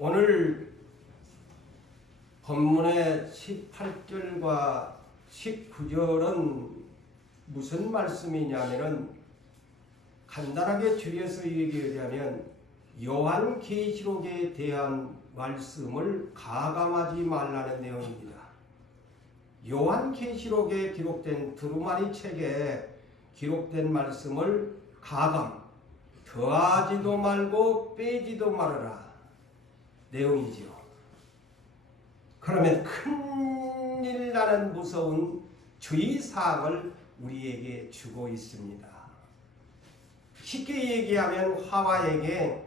오늘 본문의 18절과 19절은 무슨 말씀이냐면은 간단하게 줄여서 얘기하자면 요한계시록에 대한 말씀을 가감하지 말라는 내용입니다. 요한계시록에 기록된 두루마리 책에 기록된 말씀을 가감, 더하지도 말고 빼지도 말아라 내용이지요. 그러면 큰일 나는 무서운 주의사항을 우리에게 주고 있습니다. 쉽게 얘기하면 하와에게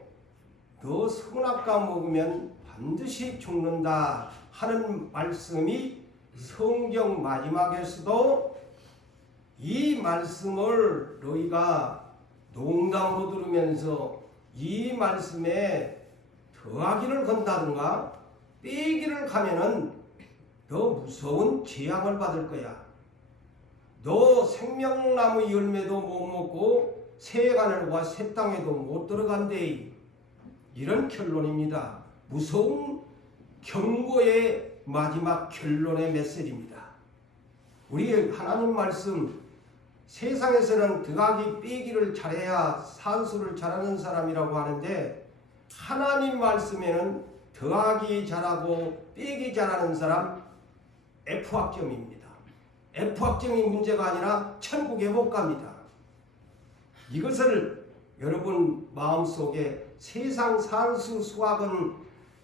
너 선악과 먹으면 반드시 죽는다 하는 말씀이 성경 마지막에서도 이 말씀을 너희가 농담으로 들으면서 이 말씀에 더하기를 건다든가 빼기를 가면은 너 무서운 재앙을 받을 거야. 너 생명나무 열매도 못 먹고 새하늘과 새 땅에도 못 들어간대. 이런 결론입니다. 무서운 경고의 마지막 결론의 메시지입니다. 우리 하나님 말씀, 세상에서는 더하기 빼기를 잘해야 산수를 잘하는 사람이라고 하는데 하나님 말씀에는 더하기 잘하고 빼기 잘하는 사람 F학점입니다. F학점이 문제가 아니라 천국에 못 갑니다. 이것을 여러분 마음속에 세상 산수 수학은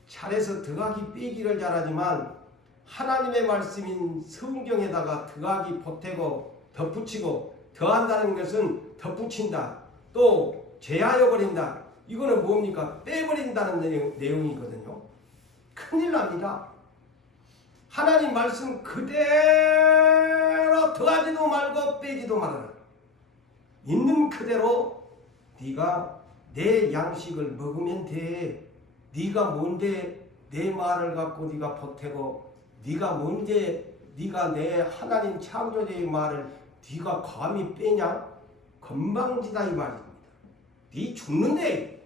잘해서 더하기 빼기를 잘하지만 하나님의 말씀인 성경에다가 더하기 보태고 덧붙이고 더한다는 것은 덧붙인다. 또 제하여 버린다. 이거는 뭡니까? 빼버린다는 내용이거든요. 큰일 납니다. 하나님 말씀 그대로 더하지도 말고 빼지도 말아라. 있는 그대로 네가 내 양식을 먹으면 돼. 네가 뭔데 내 말을 갖고 네가 보태고 네가 뭔데 네가 내 하나님 창조자의 말을 네가 감히 빼냐? 건방지다 이 말입니다. 네 죽는데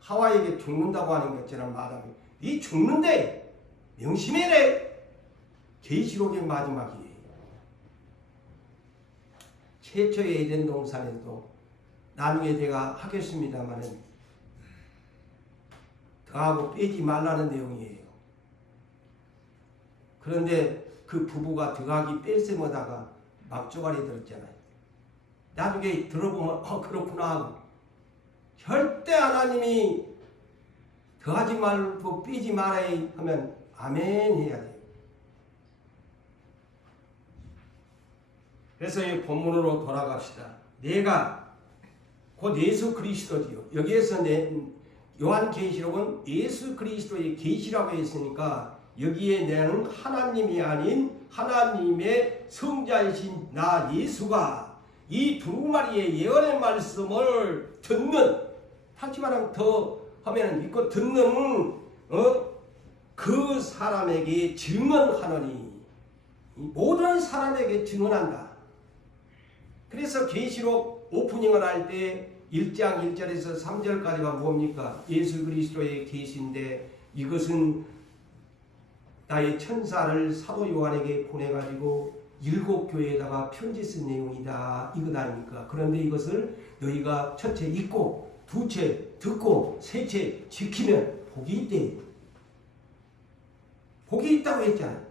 하와에게 죽는다고 하는 것처럼 말하면 네 죽는데 명심해래. 계시록의 마지막이에요. 최초의 에덴 동산에도 나중에 제가 하겠습니다마는 더하고 빼지 말라는 내용이에요. 그런데 그 부부가 더하기 뺄셈하다가 막조가리 들었잖아요. 나중에 들어보면 그렇구나 하고 절대 하나님이 더하지 말고 빼지 말아야 하면 아멘 해야 돼요. 그래서 이 본문으로 돌아갑시다. 내가 곧 예수 그리스도지요. 여기에서 요한계시록은 예수 그리스도의 계시라고 했으니까 여기에 내는 하나님이 아닌 하나님의 성자이신 나 예수가 이 두루마리의 예언의 말씀을 듣는, 다시 말하면 더 하면 믿고 듣는 그 사람에게 증언하노니 모든 사람에게 증언한다. 그래서 계시록 오프닝을 할 때 1장 1절에서 3절까지가 뭡니까? 예수 그리스도의 계시인데 이것은 나의 천사를 사도 요한에게 보내가지고 7 교회에다가 편지 쓴 내용이다. 이것 아닙니까? 그런데 이것을 너희가 첫째 읽고 두째 듣고 셋째 지키면 복이 있대. 복이 있다고 했잖아요.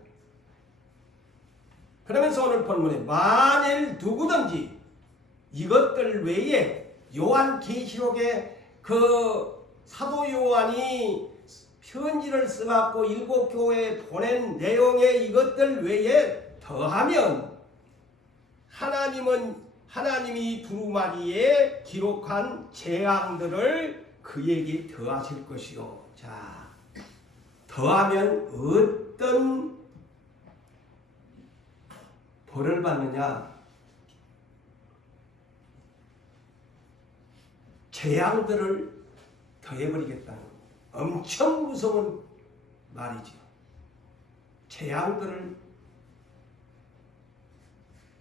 그러면서 오늘 본문에 만일 누구든지 이것들 외에 요한계시록에 그 사도 요한이 편지를 써갖고 7 교회에 보낸 내용의 이것들 외에 더하면 하나님이 두루마리에 기록한 재앙들을 그에게 더하실 것이요. 자, 더하면 어떤 벌을 받느냐? 재앙들을 더해버리겠다는 엄청 무서운 말이죠. 재앙들을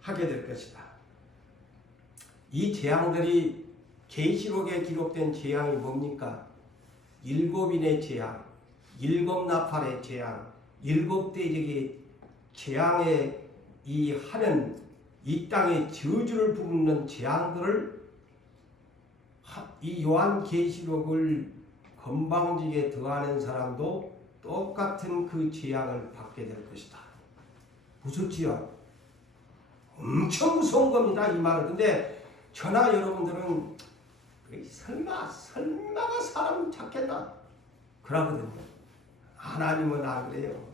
하게 될 것이다. 이 재앙들이 계시록에 기록된 재앙이 뭡니까? 7인의 재앙, 일곱 나팔의 재앙, 일곱 대적의 재앙에 이 하는 이 땅에 저주를 부르는 재앙들을 이 요한계시록을 건방지게 더하는 사람도 똑같은 그 재앙을 받게 될 것이다. 무섭지요? 엄청 무서운 겁니다, 이 말은. 근데 저나 여러분들은 설마가 사람 찾겠나? 그러거든요. 하나님은 안 그래요.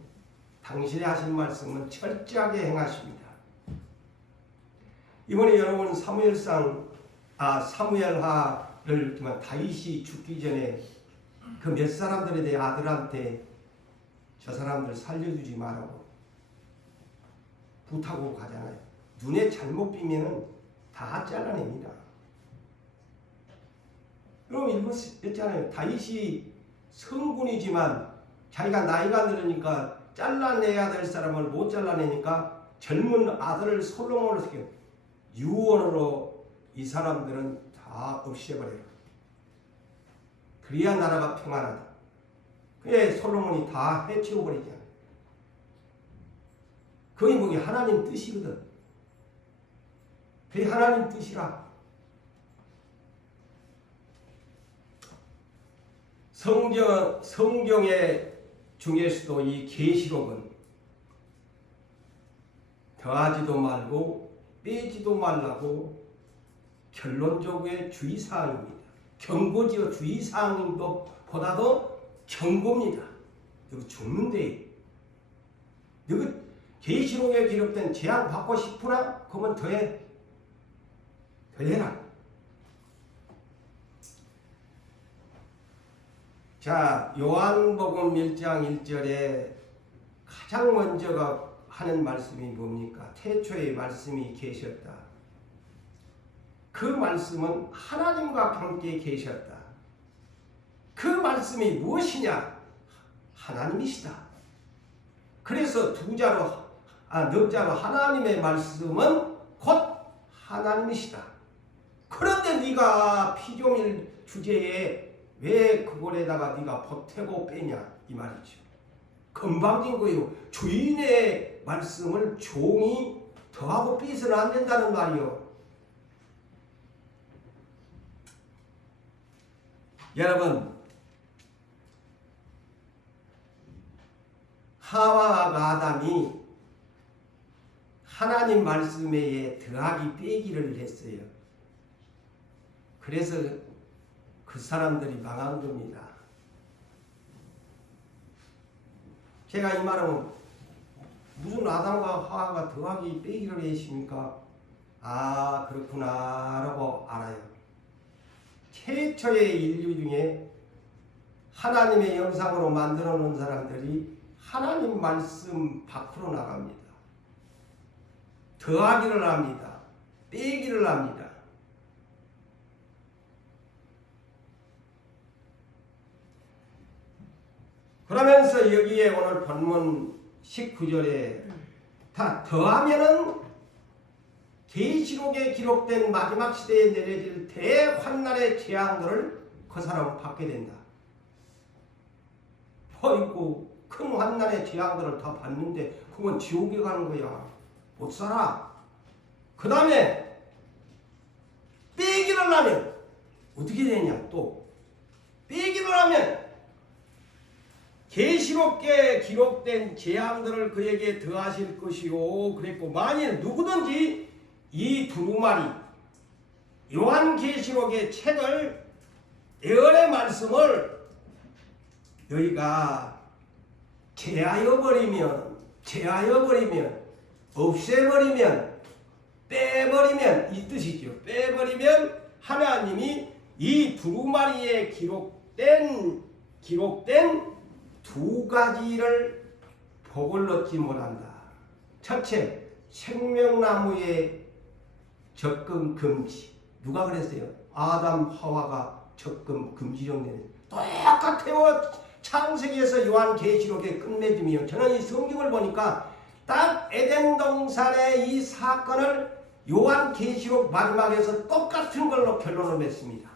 당신이 하신 말씀은 철저하게 행하십니다. 이번에 여러분 사무엘하를 다윗이 죽기 전에 그 몇 사람들에 대해 아들한테 저 사람들 살려주지 말라고 부탁하고 가잖아요. 눈에 잘못 띄면은 다 잘라냅니다. 그럼 읽었잖아요. 다윗이 성군이지만 자기가 나이가 들으니까 잘라내야 될 사람을 못 잘라내니까 젊은 아들을 솔로몬을 시켜 유언으로 이 사람들은 다 없애버려요. 그래야 나라가 평안하다. 그래 솔로몬이 다 해치워버리잖아요. 그게 뭐게 하나님 뜻이거든. 그게 하나님 뜻이라. 성경의 중에서도 이 계시록은 더하지도 말고 빼지도 말라고 결론적으로의 주의사항입니다. 경고지어 주의사항도 보다도 경고입니다. 너 죽는데 너 계시록에 기록된 재앙 받고 싶으나? 그러면 더해라. 자, 요한복음 1장 1절에 가장 먼저가 하는 말씀이 뭡니까? 태초에 말씀이 계셨다. 그 말씀은 하나님과 함께 계셨다. 그 말씀이 무엇이냐? 하나님이시다. 그래서 넉자로 하나님의 말씀은 곧 하나님이시다. 그런데 네가 피조물 주제에 왜 그걸에다가 네가 보태고 빼냐 이 말이죠. 건방진 거예요. 주인의 말씀을 종이 더하고 빼서는 안 된다는 말이요. 여러분, 하와와 아담이 하나님 말씀에 더하기 빼기를 했어요. 그래서 그 사람들이 망한 겁니다. 제가 이 말은 무슨 아담과 하와가 더하기 빼기를 했습니까? 아 그렇구나 라고 알아요. 최초의 인류 중에 하나님의 형상으로 만들어 놓은 사람들이 하나님 말씀 밖으로 나갑니다. 더하기를 합니다. 빼기를 합니다. 그러면서 여기에 오늘 본문 19절에 다 더하면은 계시록에 기록된 마지막 시대에 내려질 대환난의 재앙들을 그 사람은 받게 된다. 어이구 큰 환난의 재앙들을 다 받는데 그건 지옥에 가는 거야. 못 살아. 그 다음에 빼기를 하면 어떻게 되냐 또 빼기를 하면 계시록에 기록된 재앙들을 그에게 더하실 것이요. 그랬고 만일 누구든지 이 두루마리 요한계시록의 책을 예언의 말씀을 너희가 제하여버리면 없애버리면 빼버리면 이 뜻이죠. 빼버리면 하나님이 이 두루마리에 기록된 두 가지를 복을 얻지 못한다. 첫째, 생명나무의 접근 금지. 누가 그랬어요? 아담 하와가 접근 금지령 내는 똑같아요. 창세기에서 요한계시록의 끝맺음이요. 저는 이 성경을 보니까 딱 에덴 동산의 이 사건을 요한계시록 마지막에서 똑같은 걸로 결론을 맺습니다.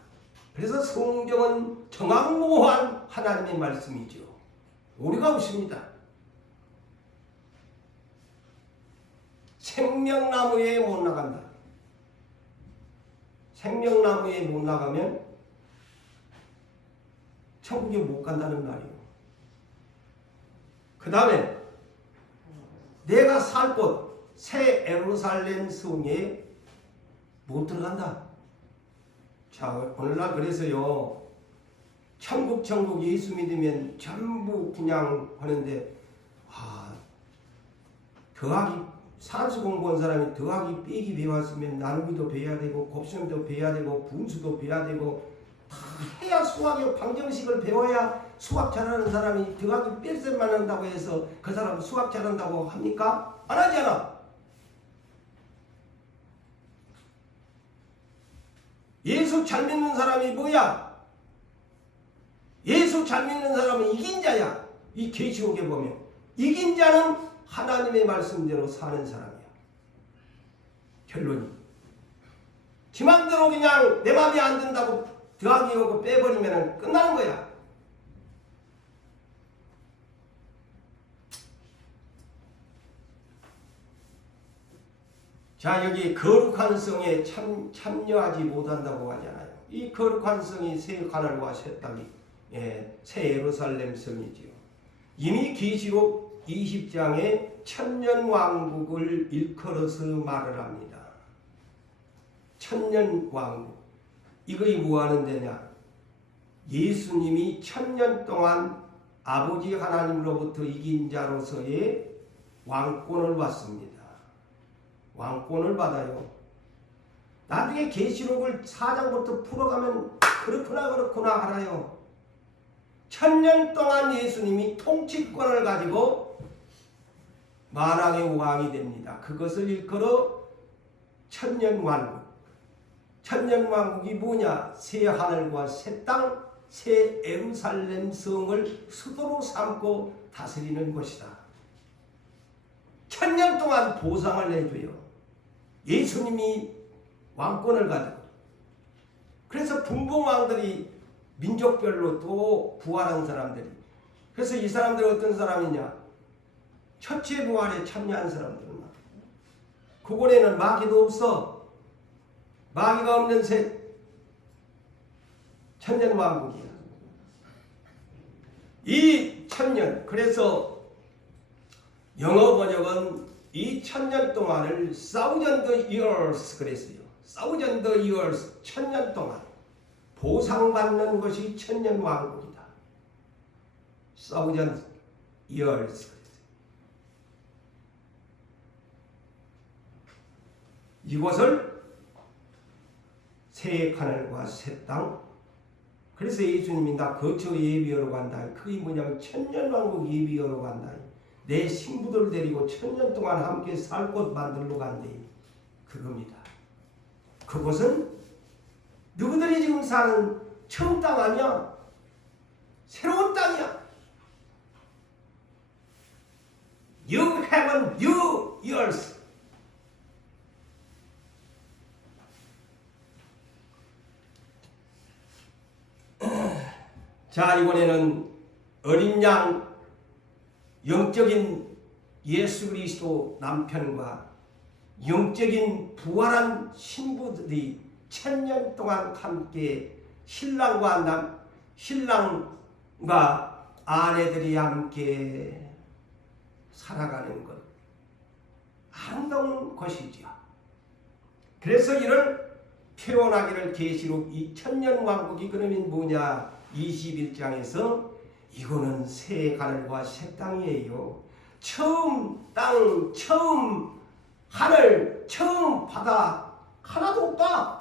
그래서 성경은 정확무한 하나님의 말씀이죠. 오류가 없습니다. 생명나무에 못 나간다. 생명나무에 못 나가면 천국에 못 간다는 말이에요. 그 다음에 내가 살 곳 새 예루살렘 성에 못 들어간다. 자, 오늘날 그래서요, 천국 예수 믿으면 전부 그냥 하는데, 더하기 산수 공부한 사람이 더하기 빼기 배웠으면 나누기도 배워야 되고 곱셈도 배워야 되고 분수도 배워야 되고 다 해야 수학의 방정식을 배워야 수학 잘하는 사람이 더하기 뺄셈만 한다고 해서 그 사람 수학 잘한다고 합니까? 안 하잖아. 예수 잘 믿는 사람이 뭐야? 예수 잘 믿는 사람은 이긴 자야. 이 계시록에 보면 이긴 자는 하나님의 말씀대로 사는 사람이야. 결론이 지 맘대로 그냥 내 맘에 안 든다고 더하기 오고 빼버리면 끝나는 거야. 자, 여기 거룩한 성에 참여하지 못한다고 하잖아요. 이 거룩한 성이 새 하늘과 새 땅이 새 예루살렘 성이지요. 이미 계시록 20장에 천년왕국을 일컬어서 말을 합니다. 천년왕국. 이거이 뭐하는 데냐? 예수님이 1000년 동안 아버지 하나님으로부터 이긴 자로서의 왕권을 받습니다. 왕권을 받아요. 나중에 계시록을 4장부터 풀어가면 그렇구나 알아요. 1000년 동안 예수님이 통치권을 가지고 만왕의 왕이 됩니다. 그것을 일컬어 천년왕국. 천년왕국이 뭐냐? 새 하늘과 새 땅, 새 예루살렘 성을 수도로 삼고 다스리는 것이다. 1000년 동안 보상을 해줘요. 예수님이 왕권을 가지고. 그래서 분봉왕들이 민족별로 또 부활한 사람들이. 그래서 이 사람들은 어떤 사람이냐? 첫째 부활에 참여한 사람들은 그곳에는 마귀도 없어. 마귀가 없는 새 천년왕국이야. 이 천년, 그래서 영어 번역은 이 1000년 동안을 thousand years 그랬어요. thousand years, 1000년 동안 보상받는 것이 천년왕국이다. thousand years. 이곳을 새 하늘과 새 땅. 그래서 예수님이 나 거처 예비하러 간다. 그게 뭐냐면 천년왕국 예비하러 간다. 내 신부들 데리고 1000년 동안 함께 살 곳 만들러 간대. 그겁니다. 그곳은 누구들이 지금 사는 처음 땅 아니야. 새로운 땅이야. New heaven, new earth. 자, 이번에는 어린 양 영적인 예수 그리스도 남편과 영적인 부활한 신부들이 1000년 동안 함께 신랑과 아내들이 함께 살아가는 것, 아름다운 것이지요. 그래서 이를 표현하기를 계시록 이 천년왕국이 그러면 뭐냐? 21장에서 이거는 새 하늘과 새 땅이에요. 처음 땅, 처음 하늘, 처음 바다 하나도 없다.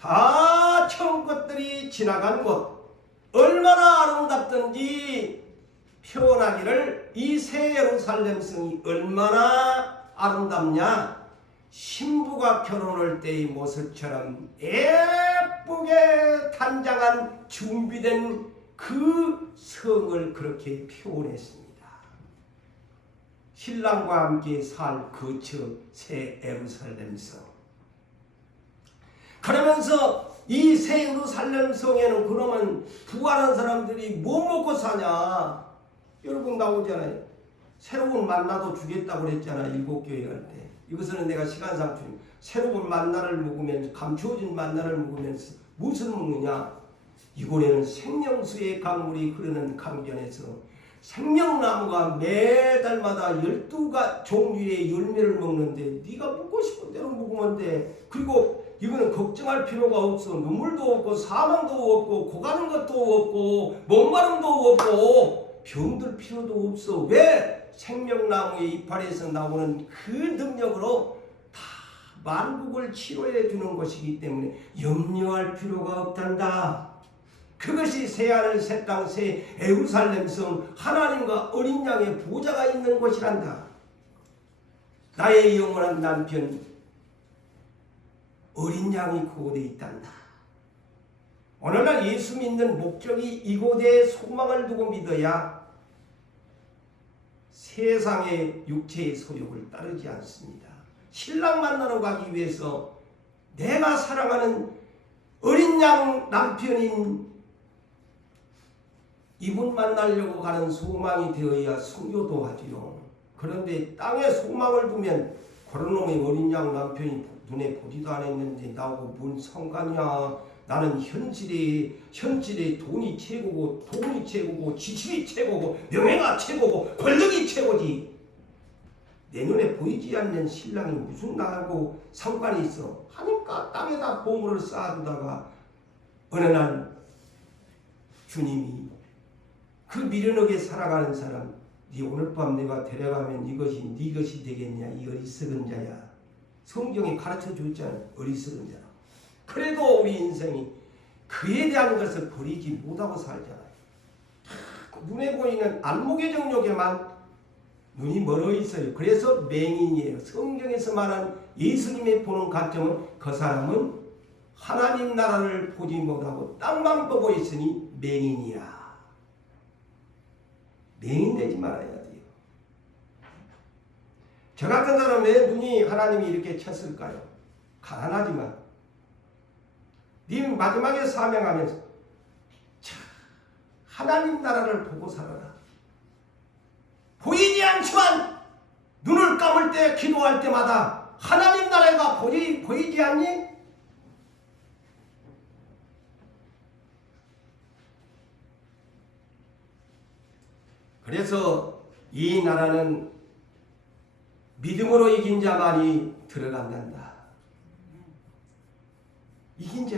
다 처음 것들이 지나간 곳. 얼마나 아름답던지 표현하기를 이 새 예루살렘 성이 얼마나 아름답냐. 신부가 결혼할 때의 모습처럼 예쁘게 단장한 준비된 그 성을 그렇게 표현했습니다. 신랑과 함께 살 거처 새 예루살렘 성. 그러면서 이 새 예루살렘 성에는 그러면 부활한 사람들이 뭐 먹고 사냐? 여러분 나오잖아요. 새로운 만나도 주겠다고 그랬잖아. 일곱 교회 갈 때. 이것은 내가 시간상 주님. 새로운 만나를 먹으면서 감추어진 만나를 먹으면서 무엇을 먹느냐? 이곳에는 생명수의 강물이 흐르는 강변에서 생명나무가 매달마다 12가 종류의 열매를 먹는데 네가 먹고 싶은 대로 먹으면 돼. 그리고 이거는 걱정할 필요가 없어. 눈물도 없고 사망도 없고 고가는 것도 없고 목마름도 없고 병들 필요도 없어. 왜? 생명나무의 이파리에서 나오는 그 능력으로 다 만국을 치료해 주는 것이기 때문에 염려할 필요가 없단다. 그것이 새하늘 새 땅 새 예루살렘 성 하나님과 어린 양의 보좌가 있는 곳이란다. 나의 영원한 남편 어린 양이 그곳에 있단다. 오늘날 예수 믿는 목적이 이곳에 소망을 두고 믿어야 세상의 육체의 소욕을 따르지 않습니다. 신랑 만나러 가기 위해서 내가 사랑하는 어린 양 남편인 이분 만나려고 가는 소망이 되어야 순교도 하지요. 그런데 땅에 소망을 두면 그런 놈의 어린 양 남편이 눈에 보지도 않았는데 나하고 뭔 상관이야. 나는 현실에 돈이 최고고 지식이 최고고 명예가 최고고 권력이 최고지. 내 눈에 보이지 않는 신랑이 무슨 나하고 상관이 있어. 하니까 땅에다 보물을 쌓아두다가 어느 날 주님이 그 미련하게 살아가는 사람, 네 오늘 밤 내가 데려가면 이것이 네 것이 되겠냐. 이 어리석은 자야. 성경이 가르쳐 줬잖아. 어리석은 자라. 그래도 우리 인생이 그에 대한 것을 버리지 못하고 살잖아요. 눈에 보이는 안목의 정욕에만 눈이 멀어 있어요. 그래서 맹인이에요. 성경에서 말한 예수님의 보는 관점은 그 사람은 하나님 나라를 보지 못하고 땅만 보고 있으니 맹인이야. 맹인 되지 말아야 돼요. 저 같은 사람은 왜 눈이 하나님이 이렇게 쳤을까요? 가난하지만 님 마지막에 사명하면서 하나님 나라를 보고 살아라. 보이지 않지만 눈을 감을 때 기도할 때마다 하나님 나라가 보이지 않니? 그래서 이 나라는 믿음으로 이긴 자만이 들어간단다. 이긴 자,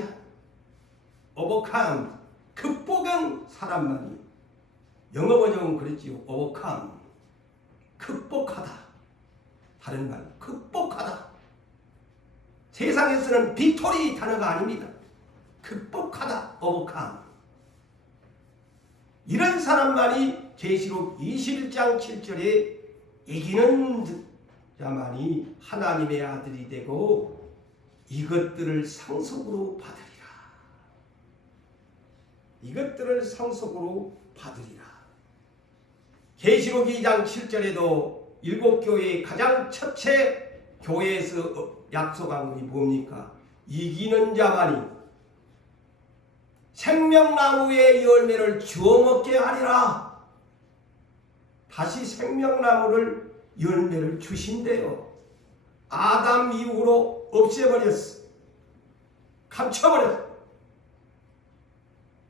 overcome, 극복한 사람만이. 영어 버전은 그랬지요. overcome, 극복하다. 다른 말, 극복하다. 세상에서는 빅토리 단어가 아닙니다. 극복하다, overcome. 이런 사람만이 계시록 21장 7절에 이기는 자만이 하나님의 아들이 되고 이것들을 상속으로 받으리라. 이것들을 상속으로 받으리라. 계시록 2장 7절에도 일곱 교회의 가장 첫째 교회에서 약속한 것이 뭡니까? 이기는 자만이 생명나무의 열매를 주워 먹게 하리라. 다시 생명나무를 열매를 주신대요. 아담 이후로 없애버렸어. 감춰버렸어.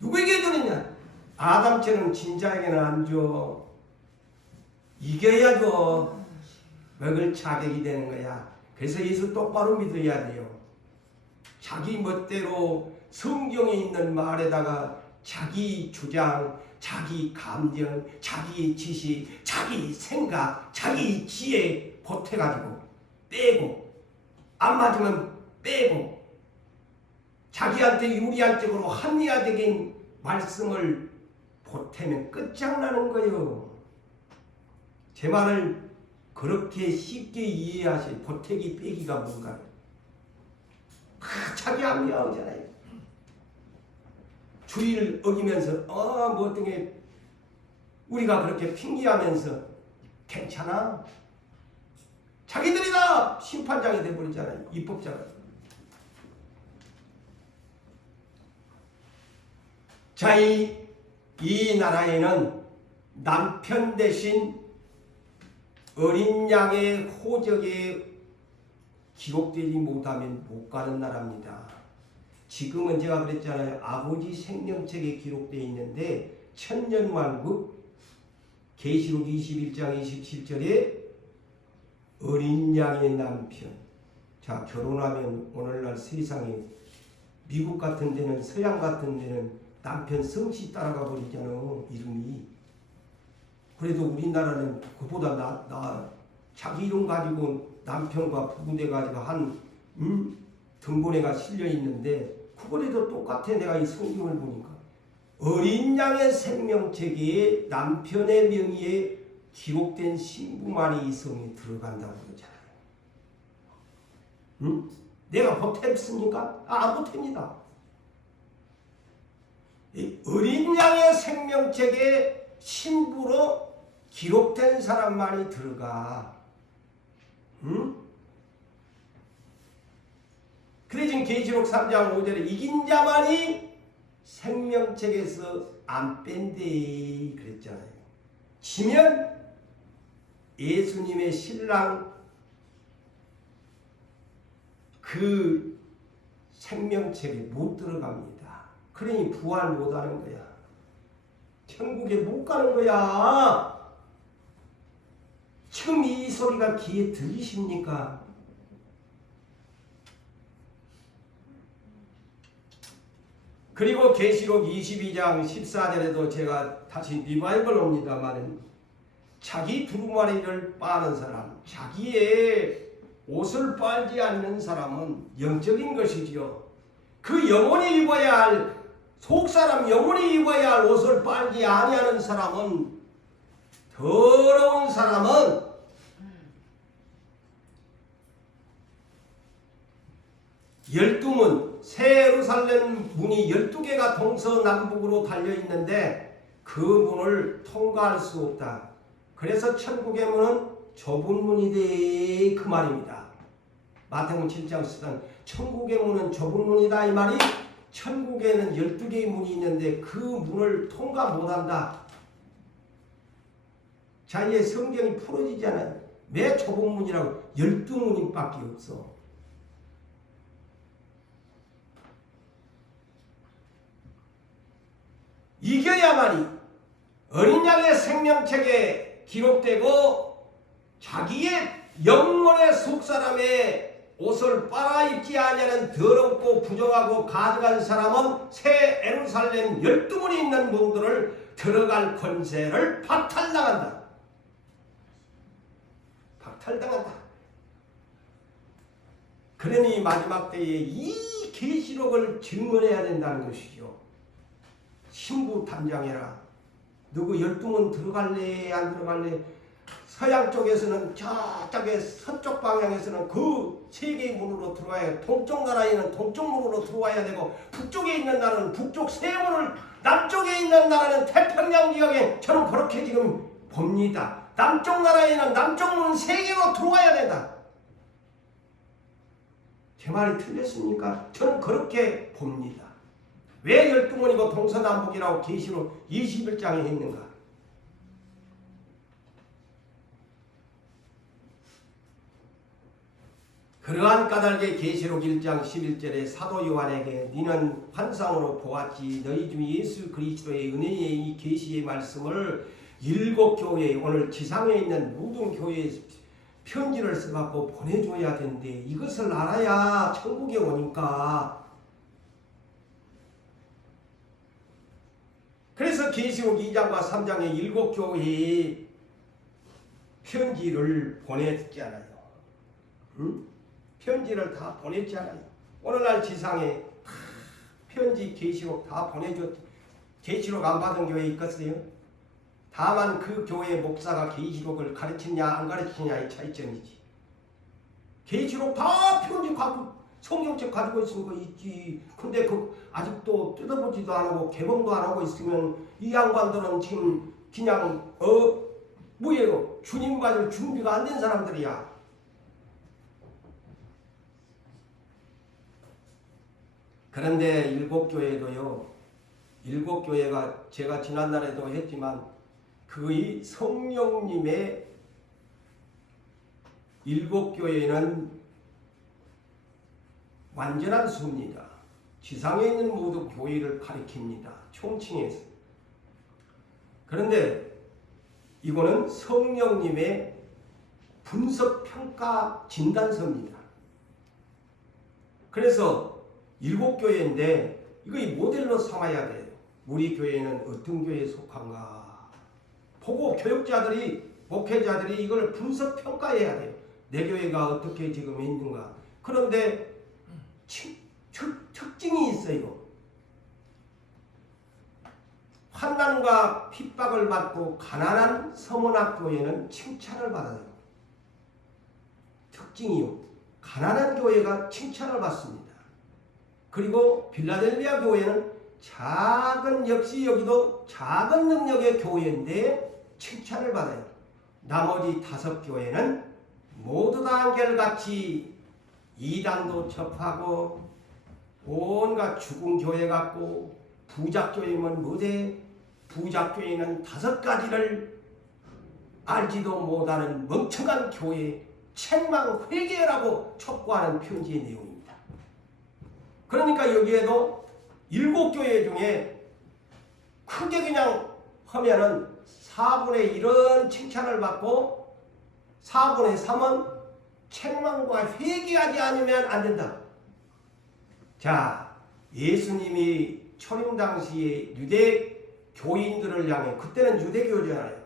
누구에게 주느냐? 아담처럼 진자에게는 안 줘. 이겨야 줘. 먹을 자격이 되는 거야. 그래서 예수 똑바로 믿어야 돼요. 자기 멋대로 성경에 있는 말에다가 자기 주장, 자기 감정, 자기 지식, 자기 생각, 자기 지혜 보태가지고 빼고, 안 맞으면 빼고, 자기한테 유리한 쪽으로 합리화적인 말씀을 보태면 끝장나는 거예요. 제 말을 그렇게 쉽게 이해하세요. 보태기 빼기가 뭔가. 자기 합리화하잖아요. 주의를 어기면서 뭐 어떤 게 우리가 그렇게 핑계하면서 괜찮아. 자기들이 다 심판장이 돼버리잖아요. 입법자가. 자, 이 나라에는 남편 대신 어린 양의 호적에 기록되지 못하면 못 가는 나라입니다. 지금은 제가 그랬잖아요. 아버지 생명책에 기록되어 있는데 천년왕국 계시록 21장 27절에 어린 양의 남편. 자, 결혼하면 오늘날 세상에 미국 같은 데는 서양 같은 데는 남편 성씨 따라가 버리잖아. 이름이. 그래도 우리나라는 그보다 나 자기 이름 가지고 남편과 부부돼 가지고 한 등본에가 실려 있는데 그거라도 똑같아. 내가 이 성경을 보니까 어린 양의 생명책에 남편의 명의에 기록된 신부만이 이 성에 들어간다고 그러잖아요. 응? 내가 보탭습니까? 안 보탭니다. 어린 양의 생명책에 신부로 기록된 사람만이 들어가. 응? 그래 지금 계시록 3장 5절에 이긴 자만이 생명책에서 안 뺀대 그랬잖아요. 지면 예수님의 신랑 그 생명책에 못 들어갑니다. 그러니 부활 못하는 거야. 천국에 못 가는 거야. 지금 이 소리가 귀에 들리십니까? 그리고 계시록 22장 14절에도 제가 다시 리바이벌 옵니다만 자기 두루마리를 빠는 사람, 자기의 옷을 빨지 않는 사람은 영적인 것이지요. 그 영혼이 입어야 할 속사람 영혼이 입어야 할 옷을 빨지 아니하는 사람은 더러운 사람은 열두 문, 새 예루살렘 문이 12개가 동서남북으로 달려있는데 그 문을 통과할 수 없다. 그래서 천국의 문은 좁은 문이되 그 말입니다. 마태복음 7장 쓰던 천국의 문은 좁은 문이다 이 말이 천국에는 12개의 문이 있는데 그 문을 통과 못한다. 자 이제 성경이 풀어지잖아요. 왜 좁은 문이라고 12문밖에 없어. 이겨야만이 어린 양의 생명책에 기록되고 자기의 영혼의 속사람의 옷을 빨아입지 아니하는 더럽고 부정하고 가증한 사람은 새 예루살렘 12문이 있는 문들을 들어갈 권세를 박탈당한다. 박탈당한다. 그러니 마지막 때에 이 계시록을 증언해야 된다는 것이죠. 신부 탐장해라. 누구 12문 들어갈래 안 들어갈래? 서양 쪽에서는 저쪽에 서쪽 방향에서는 그 세 개의 문으로 들어와야 동쪽 나라에는 동쪽 문으로 들어와야 되고 북쪽에 있는 나라는 북쪽 세 문을 남쪽에 있는 나라는 태평양 지역에 저는 그렇게 지금 봅니다. 남쪽 나라에는 남쪽 문 세 개로 들어와야 된다. 제 말이 틀렸습니까? 저는 그렇게 봅니다. 왜 12문이고 동서남북이라고 계시록 21장에 있는가? 그러한 까닭에 계시록 1장 11절에 사도 요한에게 너는 환상으로 보았지 너희 주 예수 그리스도의 은혜의 이 계시의 말씀을 7교회에 오늘 지상에 있는 모든 교회에 편지를 써갖고 보내줘야 된대. 이것을 알아야 천국에 오니까. 그래서 계시록 2장과 3장에 7교회에 편지를 보냈잖아요. 응? 편지를 다 보냈잖아요. 오늘날 지상에 편지 계시록 다 보내줬지. 계시록 안 받은 교회 있겠어요? 다만 그 교회 목사가 계시록을 가르치냐 안 가르치냐의 차이점이지. 계시록 다 편지 갖고 성경책 가지고 있는 거 있지. 근데 그 아직도 뜯어보지도 안 하고 개봉도 안 하고 있으면 이 양반들은 지금 그냥 뭐예요? 주님 받을 준비가 안 된 사람들이야. 그런데 7교회도요. 7교회가 제가 지난날에도 했지만 그의 성령님의 일곱 교회는 완전한 수입니다. 지상에 있는 모든 교회를 가리킵니다. 총칭해서. 그런데 이거는 성령님의 분석평가 진단서입니다. 그래서 일곱 교회인데 이거 모델로 삼아야 돼요. 우리 교회는 어떤 교회에 속한가 보고 교육자들이 목회자들이 이걸 분석평가해야 돼요. 내 교회가 어떻게 지금 있는가. 그런데 특징이 있어요. 환난과 핍박을 받고 가난한 서문학 교회는 칭찬을 받아요. 특징이요. 가난한 교회가 칭찬을 받습니다. 그리고 빌라델비아 교회는 역시 여기도 작은 능력의 교회인데 칭찬을 받아요. 나머지 5교회는 모두 다 한결같이 이단도 접하고 온갖 죽은 교회 같고 부작교회면 뭐대? 부작교회는 5가지를 알지도 못하는 멍청한 교회 책망 회개라고 촉구하는 편지의 내용입니다. 그러니까 여기에도 7교회 중에 크게 그냥 하면은 4분의 1은 칭찬을 받고 4분의 3은 책망과 회개하지 않으면 안 된다. 자, 예수님이 초림 당시에 유대 교인들을 향해, 그때는 유대교잖아요.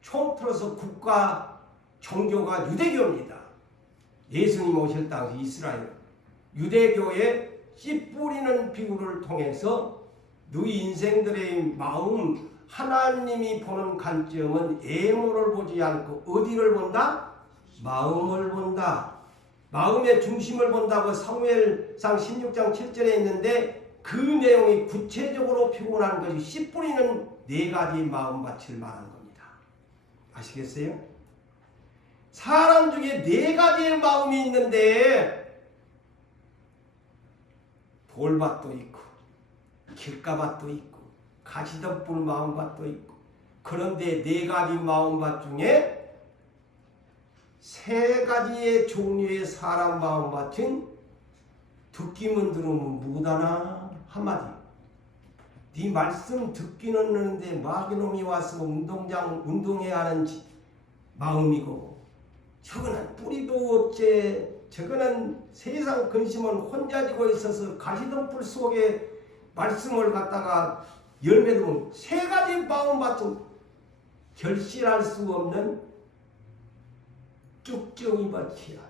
총틀어서 국가 종교가 유대교입니다. 예수님 오실 당시 이스라엘 유대교의 씨 뿌리는 비유를 통해서 너희 인생들의 마음, 하나님이 보는 관점은 외모를 보지 않고 어디를 본다? 마음을 본다. 마음의 중심을 본다고 사무엘상 16장 7절에 있는데 그 내용이 구체적으로 표현하는 것이 씨 뿌리는 4가지 마음밭을 말하는 겁니다. 아시겠어요? 사람 중에 4가지의 마음이 있는데 돌밭도 있고 길가밭도 있고 가시덤불 마음밭도 있고, 그런데 4가지 마음밭 중에 3가지의 종류의 사람 마음밭은 듣기만 들으면 무다나 한마디. 네 말씀 듣기는 하는데 마귀놈이 와서 운동해야 하는 마음이고, 저거는 뿌리도 없제, 저거는 세상 근심은 혼자 지고 있어서 가시덤불 속에 말씀을 갖다가 열매도 3가지 마음밭은 결실할 수 없는 쭉정이 밭이야.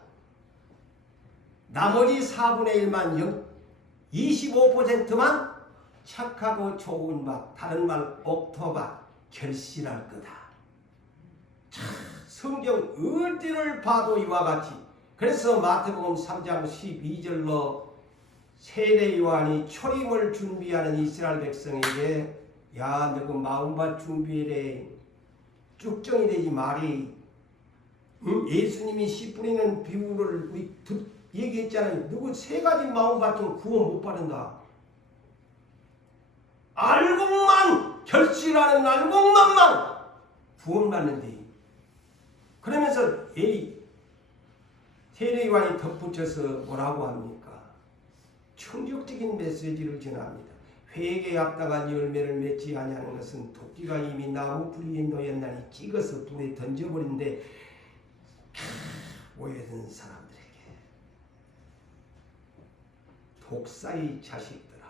나머지 4분의 1만 25%만 착하고 좋은 밭, 다른 말 옥토밭, 결실할 거다. 참, 성경 어디를 봐도 이와 같이. 그래서 마태복음 3장 12절로 세례 요한이 초림을 준비하는 이스라엘 백성에게 야, 너그 마음밭 준비해래. 쭉정이 되지 말이. 예수님이 씨 뿌리는 비유를 우리 얘기했잖아요. 누구 3가지 마음밭은 구원 못 받는다. 알곡만 결실하는 알곡만만 구원 받는데. 그러면서 세례 요한이 덧붙여서 뭐라고 합니까? 충격적인 메시지를 전합니다. 회개에 합당한 열매를 맺지 아니하는 것은 도끼가 이미 나무 뿌리에 놓였나니 찍어서 불에 던져버린데, 오해된 사람들에게 독사의 자식들아,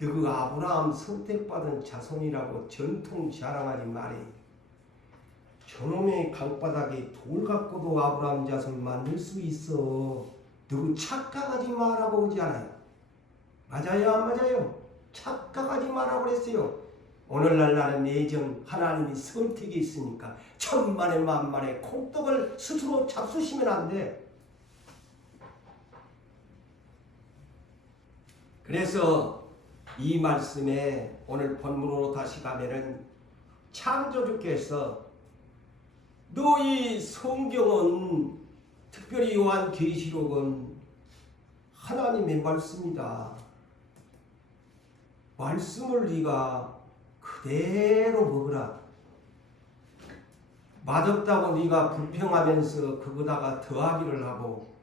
너가 아브라함 선택받은 자손이라고 전통 자랑하지 말이. 저놈의 강바닥에 돌 갖고도 아브라함 자손을 만들 수 있어. 너 착각하지 말라고 그러지 않아요? 맞아요, 안 맞아요? 착각하지 말라고 그랬어요. 오늘날 나는 내정 하나님이 선택이 있으니까 천만에 만만에 콩떡을 스스로 잡수시면 안 돼. 그래서 이 말씀에 오늘 본문으로 다시 가면은 창조주께서 너희 성경은, 특별히 요한계시록은 하나님의 말씀이다. 말씀을 네가 그대로 먹으라. 맛없다고 네가 불평하면서 그거다가 더하기를 하고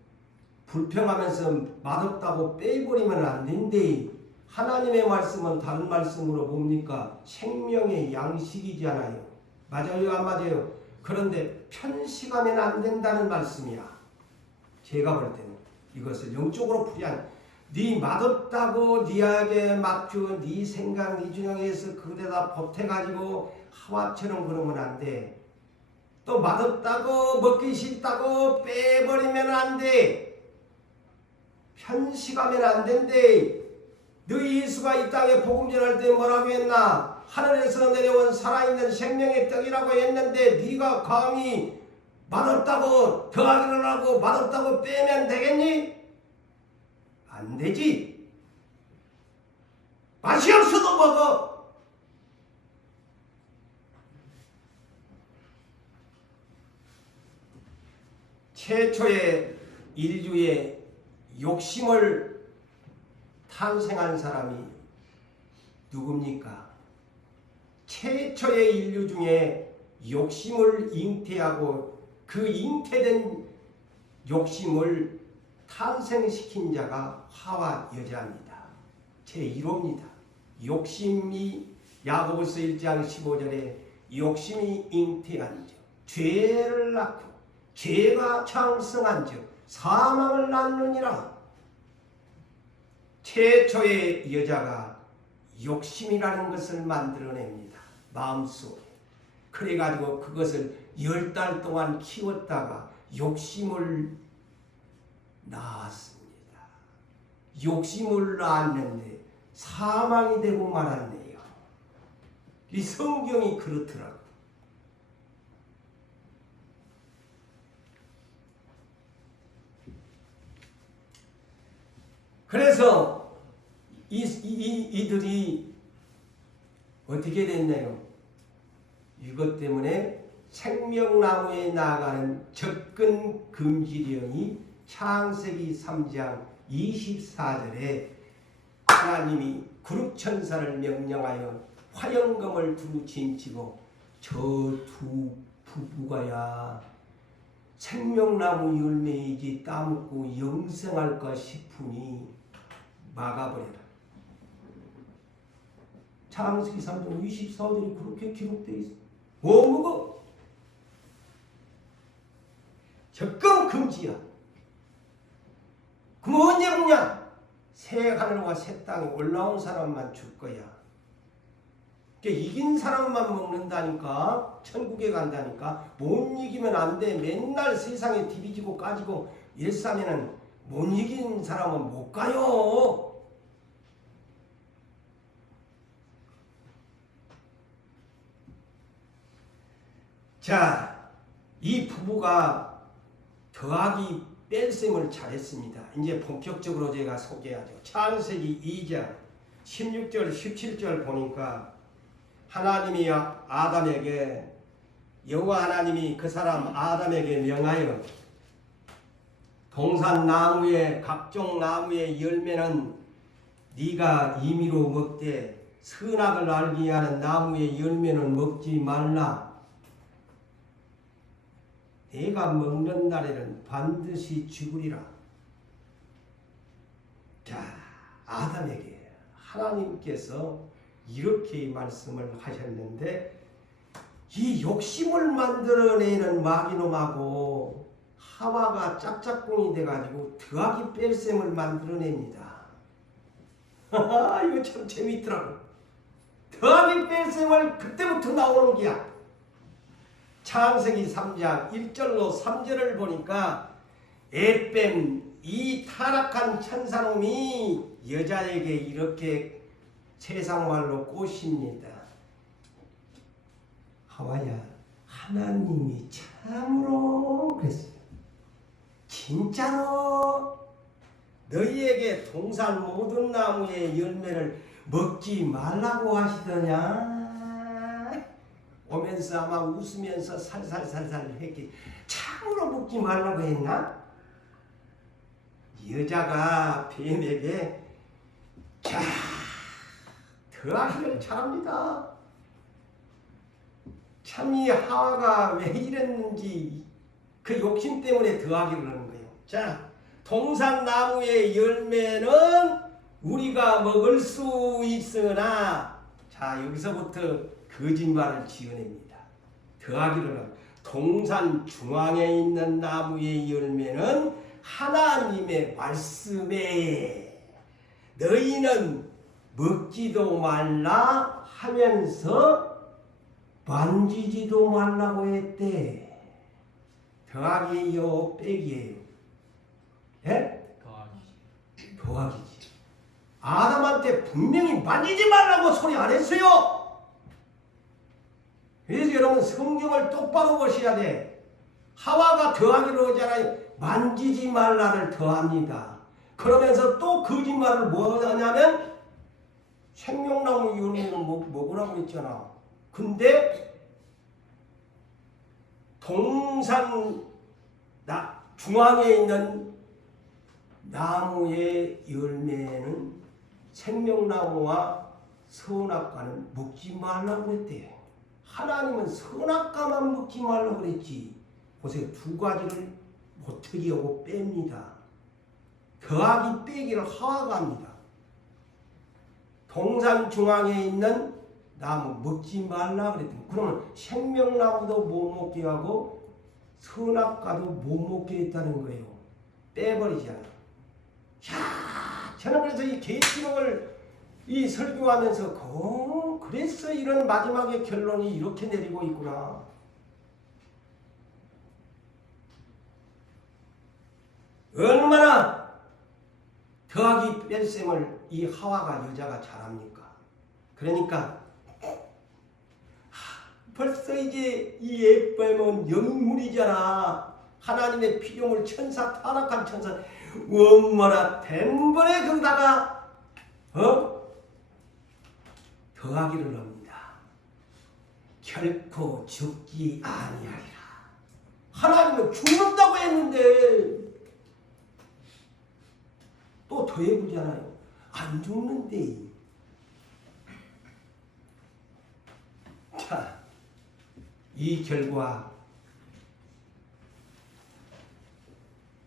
불평하면서 맛없다고 빼버리면 안 된대. 하나님의 말씀은 다른 말씀으로 뭡니까? 생명의 양식이잖아요. 맞아요, 안 맞아요? 그런데 편식하면 안 된다는 말씀이야. 제가 볼 때는 이것을 영적으로 풀이한 네 맛없다고 네에게 맞추어 네 생각, 네 주장에서 그대다 보태가지고 하와처럼 그러면 안 돼. 또 맛없다고 먹기 싫다고 빼버리면 안 돼. 편식하면 안 된대. 너희 예수가 이 땅에 복음 전할 때 뭐라고 했나? 하늘에서 내려온 살아있는 생명의 떡이라고 했는데 네가 감히 맛없다고 더하기를 하고 맛없다고 빼면 되겠니? 안 되지. 맛이 없어도 먹어. 최초의 인류의 욕심을 탄생한 사람이 누굽니까? 최초의 인류 중에 욕심을 잉태하고 그 잉태된 욕심을 탄생시킨 자가 하와 여자입니다. 제1호입니다. 욕심이 야고보서 1장 15절에 욕심이 잉태한 즉 죄를 낳고 죄가 창성한 즉 사망을 낳느니라. 최초의 여자가 욕심이라는 것을 만들어냅니다. 마음속에. 그래가지고 그것을 10달 동안 키웠다가 욕심을 낳았습니다. 욕심을 낳았는데 사망이 되고 말았네요. 이 성경이 그렇더라고요. 그래서 이들이 어떻게 됐나요? 이것 때문에 생명나무에 나아가는 접근 금지령이 창세기 3장 24절에 하나님이 구름천사를 명령하여 화영검을 두루 진치고 저 두 부부가야 생명나무 열매이지 따먹고 영생할까 싶으니 막아버려라. 창세기 3장 24절이 그렇게 기록되어 있어. 뭐 먹어? 접근 금지야. 그럼 언제 먹냐? 새 하늘과 새 땅에 올라온 사람만 줄 거야. 이긴 사람만 먹는다니까. 천국에 간다니까. 못 이기면 안 돼. 맨날 세상에 뒤비지고 까지고 일사면은 못 이긴 사람은 못 가요. 자, 이 부부가 더하기 뺄셈을 잘했습니다. 이제 본격적으로 제가 소개하죠. 창세기 2장 16절 17절 보니까 하나님이 아담에게 여호와 하나님이 그 사람 아담에게 명하여 동산 나무의 각종 나무의 열매는 네가 임의로 먹되 선악을 알게 하는 나무의 열매는 먹지 말라. 내가 먹는 날에는 반드시 죽으리라. 자, 아담에게 하나님께서 이렇게 말씀을 하셨는데 이 욕심을 만들어내는 마귀놈하고 하와가 짝짝꿍이 돼가지고 더하기 뺄셈을 만들어냅니다. 이거 참 재밌더라고. 더하기 뺄셈을 그때부터 나오는 게야. 창세기 3장 1절로 3절을 보니까 에뱀 이 타락한 천사놈이 여자에게 이렇게 세상말로 꼬십니다. 하와야, 하나님이 참으로 그랬어요. 진짜로 너희에게 동산 모든 나무의 열매를 먹지 말라고 하시더냐? 오면서 아마 웃으면서 살살살살 했기. 참으로 먹지 말라고 했나? 여자가 뱀에게 자, 더하기를 잘합니다. 참 이 하와가 왜 이랬는지 그 욕심 때문에 더하기를 하는 거예요. 자, 동산나무의 열매는 우리가 먹을 수 있으나, 자, 여기서부터 거짓말을 지어냅니다. 더하기를 하는, 동산 중앙에 있는 나무의 열매는 하나님의 말씀에 너희는 먹지도 말라 하면서 만지지도 말라고 했대. 더하기요 빼기예요? 예? 더하기지. 아담한테 분명히 만지지 말라고 소리 안 했어요. 그래서 여러분 성경을 똑바로 보셔야 돼. 하와가 더하기로 하잖아요. 만지지 말라를 더합니다. 그러면서 또 거짓말을 뭐 하냐면 생명나무 열매는 먹으라고 했잖아. 근데 동산 중앙에 있는 나무의 열매는 생명나무와 선악과는 먹지 말라고 했대. 하나님은 선악과만 먹지 말라고 그랬지. 보세요. 두 가지를 못하게 하고 뺍니다. 더하기 빼기를 하와가 합니다. 동산 중앙에 있는 나무 먹지 말라 그랬더니, 그러면 생명나무도 못 먹게 하고 선악과도 못 먹게 했다는 거예요. 빼버리잖아. 야, 저는 그래서 이 계시록을 이 설교하면서 그래서 이런 마지막의 결론이 이렇게 내리고 있구나. 얼마나 더하기 뺄셈을 이 하와가 여자가 잘합니까? 그러니까 벌써 이제 이 에프엠은 영물이잖아. 하나님의 피조물 천사, 타락한 천사, 얼마나 된 번에 거기다가 더하기를 합니다. 결코 죽지 아니하리라. 하나님은 죽는다고 했는데 또 더해보잖아요. 안 죽는데. 자, 이 결과,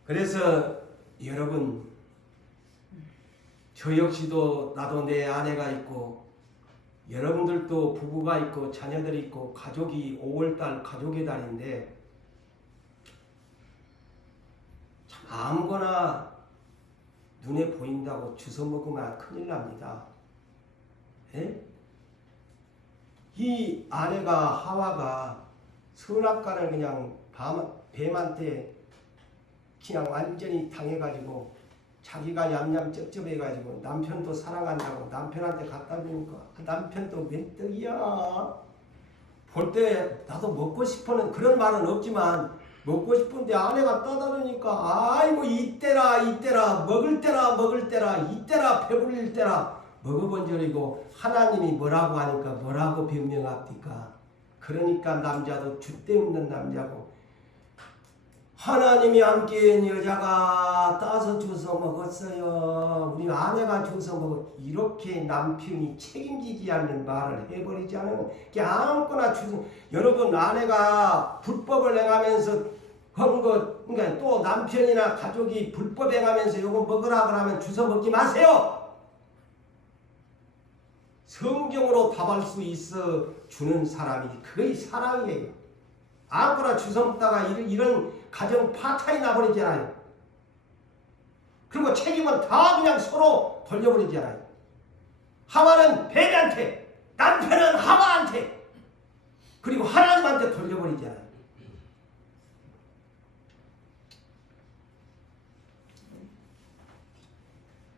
그래서 여러분, 저 역시도 나도 내 아내가 있고 여러분들도 부부가 있고 자녀들이 있고 가족이 5월달 가족의 달인데 참 아무거나 눈에 보인다고 주워 먹으면 큰일 납니다. 에? 이 아내가 하와가 선악과를 그냥 뱀한테 그냥 완전히 당해가지고 자기가 얌얌 쩝쩝해가지고 남편도 사랑한다고 남편한테 갖다 주니까 남편도 멘떡이야. 볼 때 나도 먹고 싶어는 그런 말은 없지만 먹고 싶은데 아내가 떠다르니까 아이고 이때라 먹을 때라 이때라 배불릴 때라 먹어본 적이고 하나님이 뭐라고 하니까 뭐라고 변명합니까? 그러니까 남자도 줏대없는 남자고 하나님이 함께한 여자가 따서 주워 먹었어요. 우리 아내가 주워 먹었. 이렇게 남편이 책임지지 않는 말을 해버리지 않으면 아무거나 주워. 여러분 아내가 불법을 행하면서 한 것, 그러니까 또 남편이나 가족이 불법 행하면서 요거 먹으라 그러면 주워 먹지 마세요. 성경으로 답할 수 있어 주는 사람이 그게 사랑이에요. 아무거나 주워 먹다가 이런 가정 파탄이 나버리잖아요. 그리고 책임은 다 그냥 서로 돌려버리잖아요. 하와는 뱀한테, 남편은 하와한테, 그리고 하나님한테 돌려버리잖아요.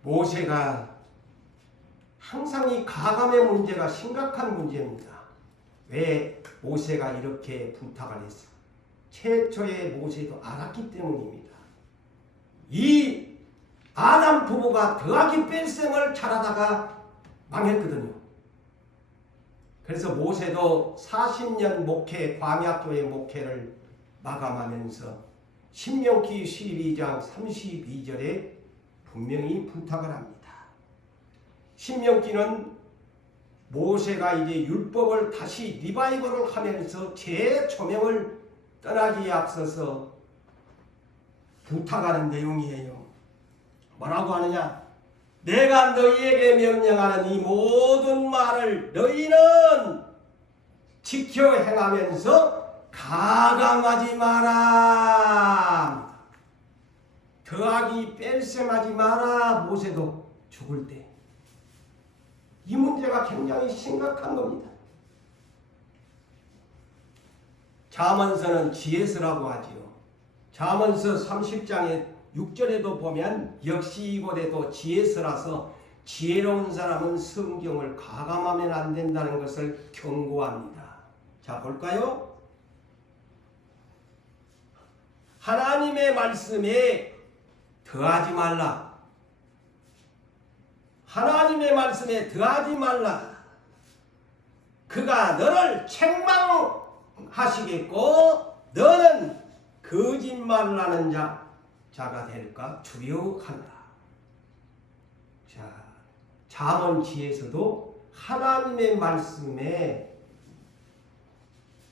모세가 항상 이 가감의 문제가 심각한 문제입니다. 왜 모세가 이렇게 부탁을 했어? 최초의 모세도 알았기 때문입니다. 이 아담 부부가 더하기 뺄셈을 잘하다가 망했거든요. 그래서 모세도 40년 목회, 광야교회 목회를 마감하면서 신명기 12장 32절에 분명히 부탁을 합니다. 신명기는 모세가 이제 율법을 다시 리바이벌을 하면서 재조명을 떠나기에 앞서서 부탁하는 내용이에요. 뭐라고 하느냐? 내가 너희에게 명령하는 이 모든 말을 너희는 지켜 행하면서 가감하지 마라. 더하기 뺄셈하지 마라. 모세도 죽을 때. 이 문제가 굉장히 심각한 겁니다. 잠언서는 지혜서라고 하지요. 잠언서 30장의 6절에도 보면 역시 이곳에도 지혜서라서 지혜로운 사람은 성경을 가감하면 안 된다는 것을 경고합니다. 자, 볼까요? 하나님의 말씀에 더하지 말라. 하나님의 말씀에 더하지 말라. 그가 너를 책망하시겠고 너는 거짓말하는 자가 될까 두려워한다. 자, 잠언지에서도 하나님의 말씀에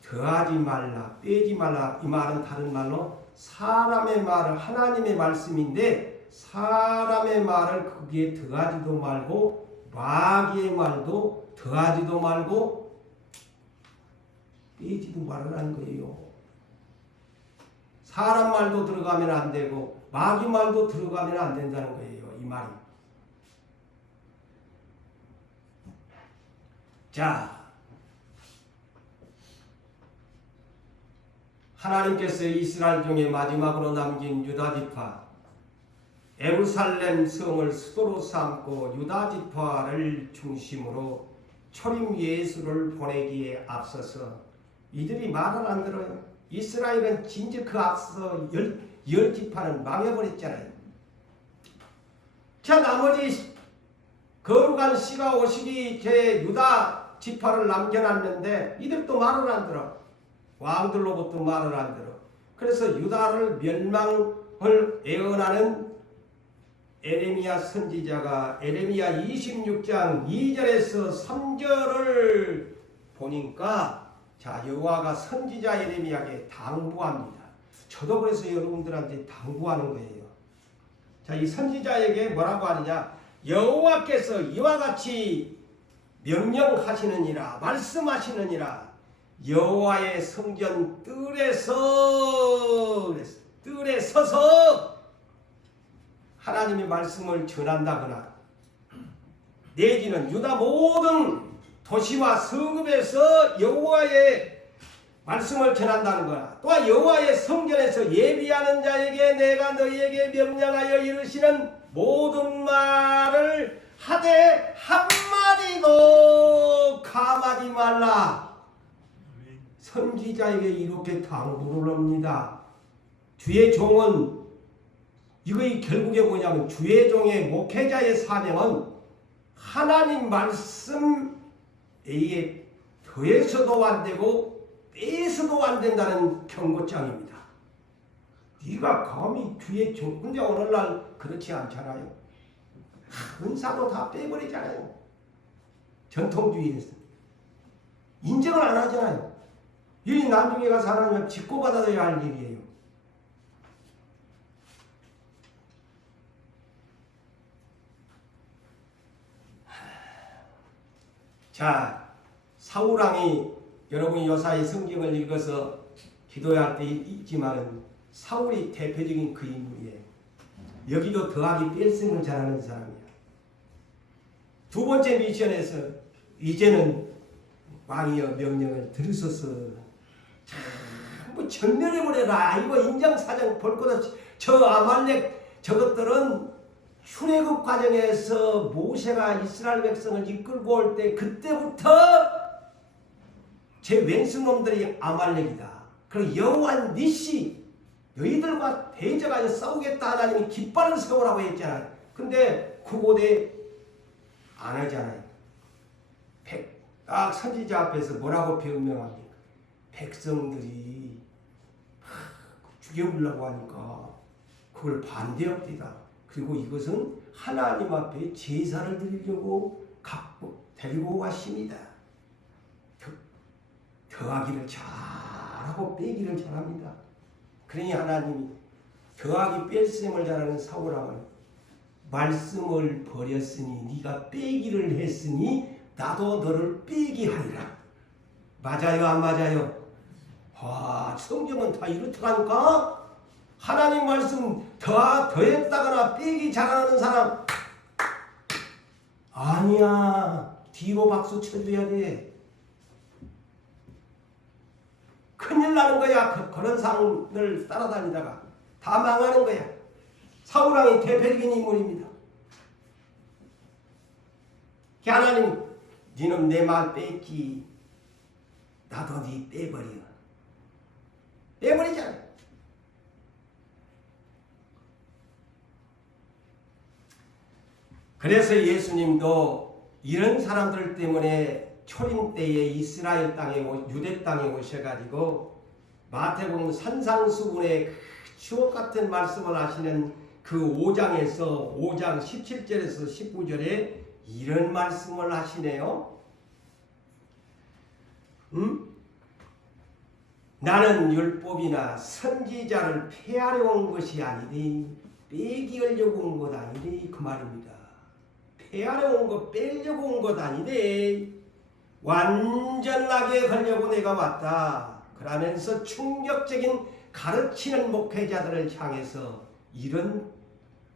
더하지 말라, 빼지 말라, 이 말은 다른 말로 사람의 말을, 하나님의 말씀인데 사람의 말을 거기에 더하지도 말고 마귀의 말도 더하지도 말고 빼지도 말라는 거예요. 사람 말도 들어가면 안 되고 마귀 말도 들어가면 안 된다는 거예요. 이 말이. 자, 하나님께서 이스라엘 중에 마지막으로 남긴 유다지파 예루살렘 성을 수도로 삼고 유다지파를 중심으로 초림 예수를 보내기에 앞서서 이들이 말을 안 들어요. 이스라엘은 진짜 그 앞서 열 지파는 망해버렸잖아요. 자, 나머지 거룩한 씨가 오시기 제 유다 지파를 남겨놨는데 이들도 말을 안 들어. 왕들로부터 말을 안 들어. 그래서 유다를 멸망을 예언하는 에레미야 선지자가 에레미야 26장 2절에서 3절을 보니까 자, 여호와가 선지자 에레미야에게 당부합니다. 저도 그래서 여러분들한테 당부하는 거예요. 자, 이 선지자에게 뭐라고 하느냐? 여호와께서 이와 같이 명령하시느니라, 말씀하시느니라. 여호와의 성전 뜰에 서서 하나님의 말씀을 전한다거나 내지는 유다 모든 도시와 성읍에서 여호와의 말씀을 전한다는 거야. 또한 여호와의 성전에서 예비하는 자에게 내가 너희에게 명령하여 이르시는 모든 말을 하되 한마디도 감하지 말라. 선지자에게 이렇게 당부를 합니다. 주의 종은 이거의 결국에 뭐냐면 주의 종의 목회자의 사명은 하나님 말씀 에 더해서도 안 되고 빼서도 안 된다는 경고장입니다. 네가 감히 주의 종, 근데 오늘날 그렇지 않잖아요. 은사도 다 빼버리잖아요. 전통주의에서 인정을 안 하잖아요. 이 나중에 가서 하나님 직고받아야 할 일이에요. 자, 사울왕이 여러분이 요사이 성경을 읽어서 기도할 때 있지만은 사울이 대표적인 그 인물이에요. 여기도 더하기 뺄셈을 잘하는 사람이야. 두 번째 미션에서 이제는 왕이여 명령을 들으소서. 전부 전멸해버려라. 이거 인정사정 볼 것 없이 저 아말렉 저것들은 출애굽 과정에서 모세가 이스라엘 백성을 이끌고 올 때 그때부터 제 왼수놈들이 아말렉이다. 그리고 여호와 니시 너희들과 대적하여 싸우겠다 하나님이 깃발을 세우라고 했잖아요. 근데 구고대 안 하잖아요. 딱 선지자 앞에서 뭐라고 변명합니까? 백성들이 죽여보려고 하니까 그걸 반대합니다. 그리고 이것은 하나님 앞에 제사를 드리려고 갖고 데리고 가십니다. 더하기를 잘하고 빼기를 잘합니다. 그러니 하나님이 더하기 뺄셈을 잘하는 사울함을 말씀을 버렸으니 네가 빼기를 했으니 나도 너를 빼기 하리라. 맞아요 안 맞아요? 와, 성경은 다 이렇다니까. 하나님 말씀 더했다거나 빼기 잘하는 사람 아니야. 뒤로 박수 쳐줘야 돼. 큰일 나는 거야. 그런 사람을 따라다니다가 다 망하는 거야. 사울왕이 대표적인 인물입니다. 하나님, 니는 내 말 뺐기, 나도 니 빼버려. 빼버리잖아. 그래서 예수님도 이런 사람들 때문에 초림 때에 이스라엘 땅에 유대 땅에 오셔가지고 마태복음 산상수훈의 추억 같은 말씀을 하시는 그 5장에서 5장 17절에서 19절에 이런 말씀을 하시네요. 나는 율법이나 선지자를 폐하려 온 것이 아니니 빼기 하려고 온 것 아니니 그 말입니다. 폐하려 온 것 빼려고 온 것 아니니 완전하게 하려고 내가 왔다. 그러면서 충격적인 가르치는 목회자들을 향해서 이런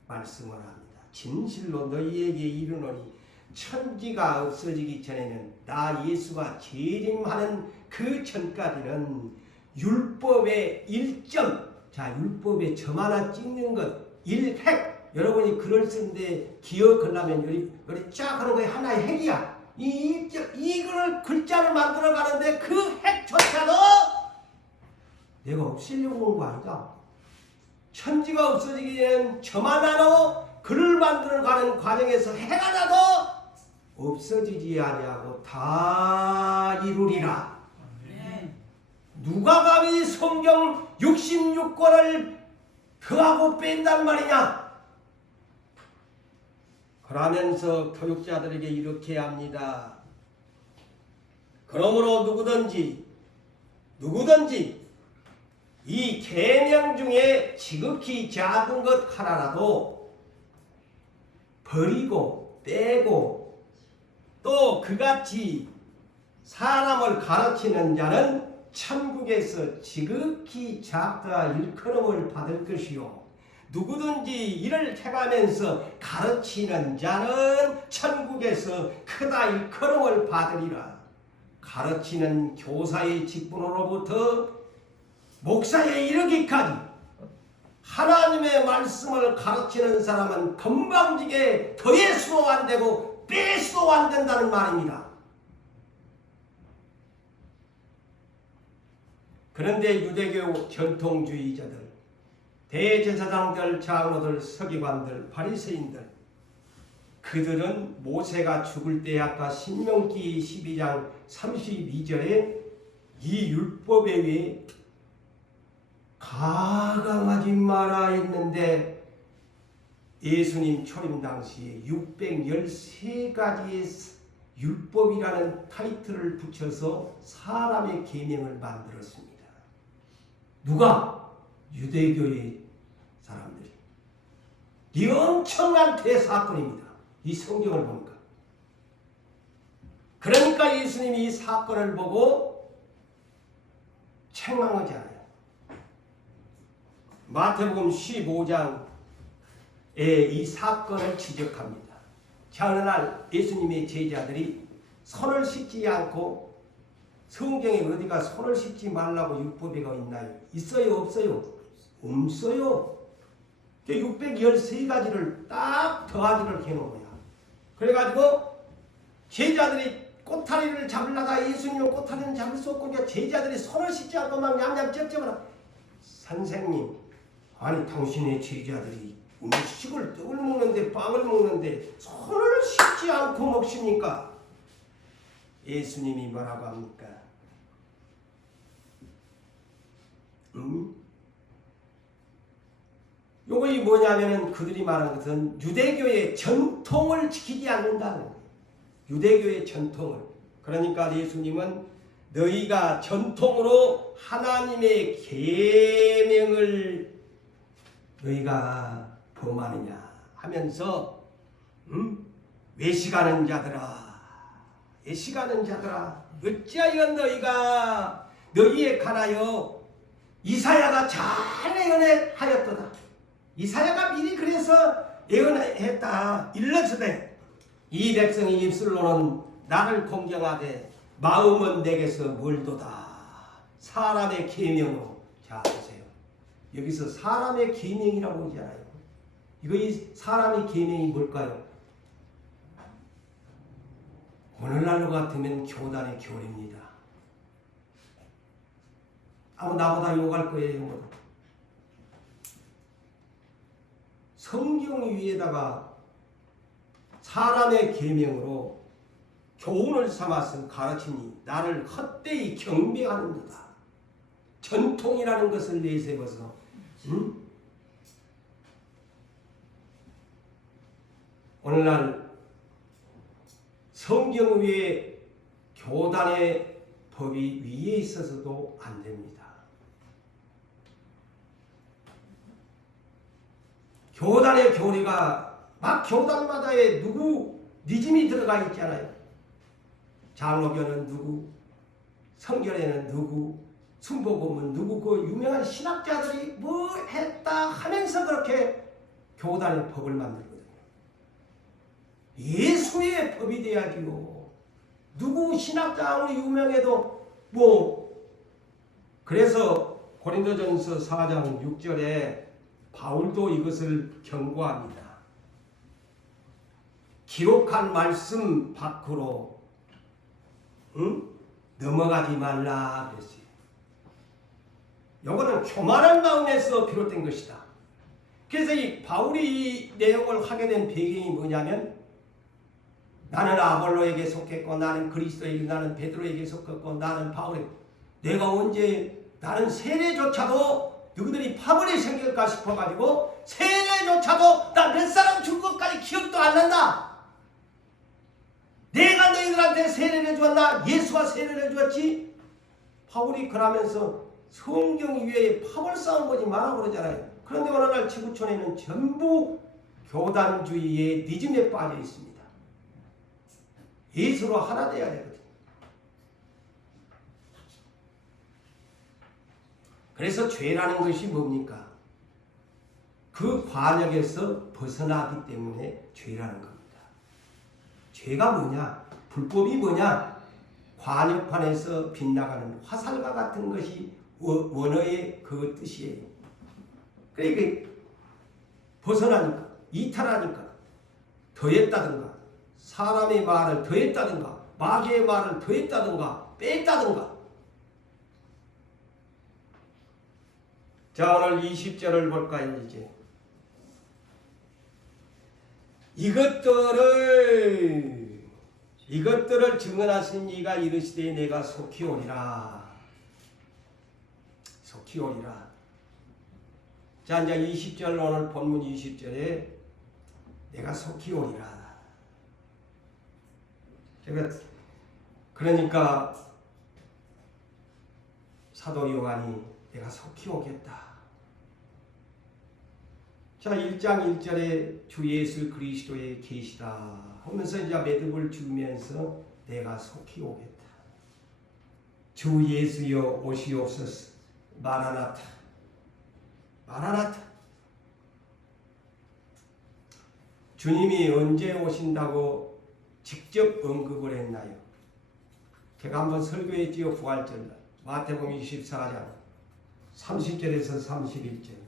말씀을 합니다. 진실로 너희에게 이르노니 천지가 없어지기 전에는 나 예수가 재림하는 그 전까지는 율법의 1점, 자 율법에 점 하나 찍는 것 1획, 여러분이 글을 쓰는데 기억하려면 여기 쫙 하는 거에 하나의 획이야. 이걸 글자를 만들어 가는데 그 획조차도 내가 없애려고 온 거 아니다. 천지가 없어지기 전에는 점 하나로 글을 만들어 가는 과정에서 획 하나도 없어지지 아니하고 다 이루리라. 누가 감히 성경 66권을 더하고 뺀단 말이냐? 그러면서 교육자들에게 이렇게 합니다. 그러므로 누구든지 이 계명 중에 지극히 작은 것 하나라도 버리고 빼고 또 그같이 사람을 가르치는 자는 천국에서 지극히 작다 일컬음을 받을 것이요 누구든지 이를 택하면서 가르치는 자는 천국에서 크다 일컬음을 받으리라. 가르치는 교사의 직분으로부터 목사에 이르기까지 하나님의 말씀을 가르치는 사람은 건방지게 더해서도 안 되고 빼서도 안 된다는 말입니다. 그런데 유대교 전통주의자들, 대제사장들, 장로들, 서기관들, 바리새인들 그들은 모세가 죽을 때 아까 신명기 12장 32절에 이 율법에 의해 가감하지 마라 했는데 예수님 초림 당시에 613가지의 율법이라는 타이틀을 붙여서 사람의 계명을 만들었습니다. 누가? 유대교의 사람들이. 이 엄청난 대사건입니다. 이 성경을 보니까. 그러니까 예수님이 이 사건을 보고 책망하지 않아요. 마태복음 15장에 이 사건을 지적합니다. 자, 어느 날 예수님의 제자들이 손을 씻지 않고 성경에 어디가 손을 씻지 말라고 율법에가 있나요? 있어요? 없어요? 없어요. 613가지를 딱 더하기를 해놓은 거야. 그래가지고 제자들이 꼬타리를 잡으려다 예수님은 꼬타리는 잡을 수 없고 그러니까 제자들이 손을 씻지 않고 막 냠냠 쩝쩝하라. 선생님, 아니 당신의 제자들이 음식을 떡을 먹는데 빵을 먹는데 손을 씻지 않고 먹습니까? 예수님이 뭐라고 합니까? 요거 뭐냐면은 그들이 말하는 것은 유대교의 전통을 지키지 않는다는 거예요. 유대교의 전통을. 그러니까 예수님은 너희가 전통으로 하나님의 계명을 너희가 범하느냐 하면서 외식하는 자들아, 외식하는 자들아, 어찌하여 너희가 너희에 관하여 이사야가 잘 예언하였도다. 이사야가 미리 그래서 예언했다. 일러주되 이 백성이 입술로는 나를 공경하되 마음은 내게서 멀도다. 사람의 계명으로. 자 보세요. 여기서 사람의 계명이라고 하잖아요. 이거 이 사람의 계명이 뭘까요? 오늘날로 같으면 교단의 교리입니다. 아마 나보다 욕할 거예요. 성경 위에다가 사람의 계명으로 교훈을 삼아서 가르치니 나를 헛되이 경배하는도다. 전통이라는 것을 내세워서 오늘날 성경 위에 교단의 법이 위에 있어서도 안 됩니다. 교단의 교리가 막 교단마다의 누구 니즘이 들어가 있잖아요. 장로교는 누구, 성결에는 누구, 순복음은 누구, 그 유명한 신학자들이 뭐 했다 하면서 그렇게 교단의 법을 만들거든요. 예수의 법이 돼야지요. 누구 신학자 아무리 유명해도 뭐. 그래서 고린도전서 4장 6절에 바울도 이것을 경고합니다. 기록한 말씀 밖으로 넘어가지 말라 그랬어요. 이거는 교만한 마음에서 비롯된 것이다. 그래서 이 바울이 이 내용을 하게 된 배경이 뭐냐면 나는 아볼로에게 속했고 나는 그리스도에게, 나는 베드로에게 속했고 나는 바울에게, 내가 언제 나는 세례조차도 너희들이 파벌이 생길까 싶어가지고 세례조차도 나 몇 사람 준 것까지 기억도 안 난다. 내가 너희들한테 세례를 주었나? 예수가 세례를 주었지? 바울이 그러면서 성경 위에 파벌 싸움 보지 마라 그러잖아요. 그런데 어느 날 지구촌에는 전부 교단주의의 니즘에 빠져 있습니다. 예수로 하나 돼야 되거든요. 그래서 죄라는 것이 뭡니까? 그 관역에서 벗어나기 때문에 죄라는 겁니다. 죄가 뭐냐? 불법이 뭐냐? 관역판에서 빗나가는 화살과 같은 것이 원어의 그 뜻이에요. 그러니까 벗어나니까, 이탈하니까, 더했다든가, 사람의 말을 더했다든가, 마귀의 말을 더했다든가, 뺐다든가. 자, 오늘 20절을 볼까요, 이제. 이것들을 증언하신 이가 이르시되 내가 속히 오리라. 속히 오리라. 자, 이제 20절, 오늘 본문 20절에 내가 속히 오리라. 그러니까 사도 요한이 내가 속히 오겠다. 자, 1장 1절에 주 예수 그리스도의 계시다 하면서 이제 매듭을 주면서 내가 속히 오겠다. 주 예수여 오시옵소서. 마라나타. 마라나타. 주님이 언제 오신다고 직접 언급을 했나요? 제가 한번 설교했지요. 부활절 마태복음 24장 30절에서 31절.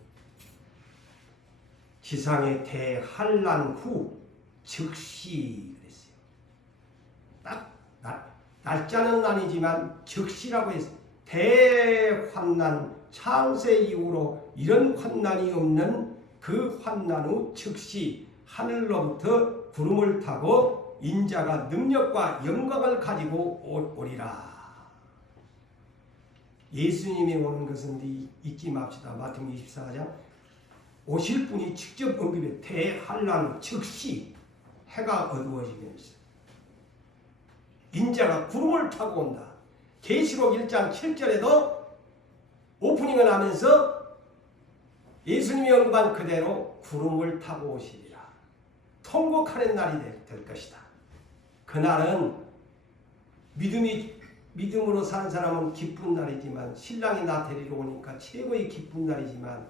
지상의 대환란 후 즉시 그랬어요. 딱 날짜는 아니지만 즉시라고 했어요. 대환난, 창세 이후로 이런 환난이 없는 그 환난 후 즉시 하늘로부터 구름을 타고 인자가 능력과 영광을 가지고 오리라. 예수님이 오는 것은 잊지 맙시다. 마태복음 24장 오실 분이 직접 언급해. 대환란 즉시 해가 어두워지면서 인자가 구름을 타고 온다. 계시록 1장 7절에도 오프닝을 하면서 예수님이 언급한 그대로 구름을 타고 오시리라. 통곡하는 날이 될 것이다. 그날은 믿음으로 사는 사람은 기쁜 날이지만, 신랑이 나 데리러 오니까 최고의 기쁜 날이지만,